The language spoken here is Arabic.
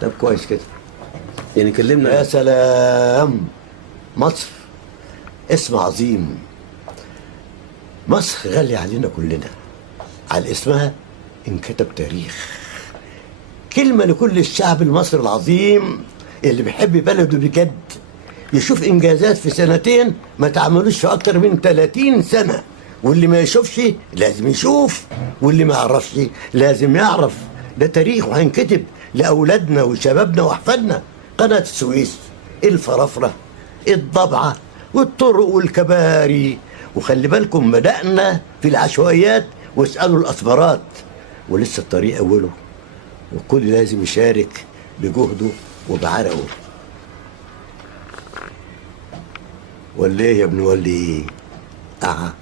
طب كويس كده. يعني كلمنا. يا سلام. مصر اسم عظيم. مصر غالية علينا كلنا. على اسمها انكتب تاريخ. كلمة لكل الشعب المصري العظيم اللي بيحب بلده بجد، يشوف إنجازات في سنتين ما تعملوش في أكتر من 30 سنة. واللي ما يشوفش لازم يشوف، واللي ما يعرفش لازم يعرف. ده تاريخ وهينكتب لأولادنا وشبابنا وأحفادنا. قناة السويس، الفرافرة، الضبعة، والطرق والكباري. وخلي بالكم بدأنا في العشوائيات، واسألوا الأسبرات، ولسه الطريق أوله. والكل لازم يشارك بجهده وبعرقه. ولا ايه يا ابن ولي؟ اه